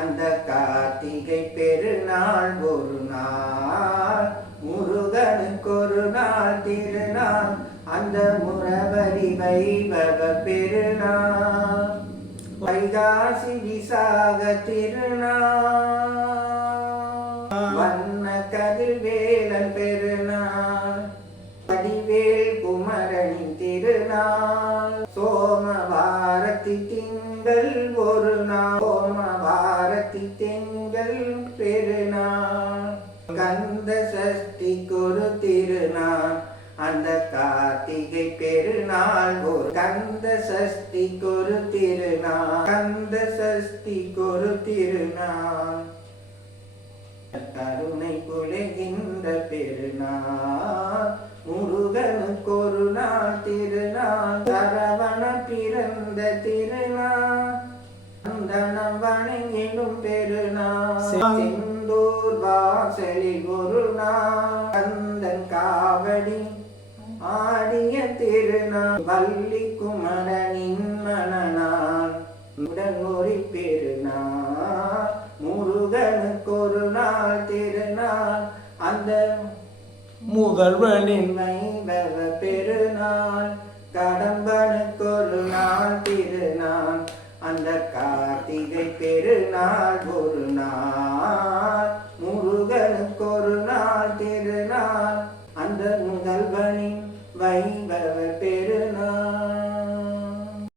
அந்த கார்த்திகை பெருநாள் ஒரு நாள், முருகனுக்கு ஒரு நாள் திருநாள், அந்த முறவரி வைபவ பெருநாள், வைகாசி விசாக திருநாள், வண்ண கதிர்வேலன் பெருநாள், வடிவேல் குமரனின் திருநாள், சோமவாரத்தி திங்கள் ஒரு நாள், சோமவாரத்தி திங்கள் பெருநாள், கந்த சஷ்டிக்கு ஒரு திருநாள், அந்த கார்த்திகை பெருநாள் ஒரு, கந்த சஷ்டிக்கு ஒரு திருநாள், கந்த சஷ்டிக்கு ஒரு திருநாள், கருணை குலைகின்ற பெருநாள், முருகனுக்கு ஒரு நாள் திருநாள், சரவண பிறந்த திருநாள், சந்தனம் வணங்கிடும் பெருநாள், செந்தூர் வாசலில் ஒரு நாள், கந்தன் காவடி ஆடிய திருநாள், வள்ளி குமரனின் மணநாள், உடன்முறை பெருநாள், முருகனுக்கு ஒரு நாள் திருநாள், அந்த முதல்வனின் வைபவ பெருநாள், கடம்பனுக்கு ஒரு நாள் திருநாள்.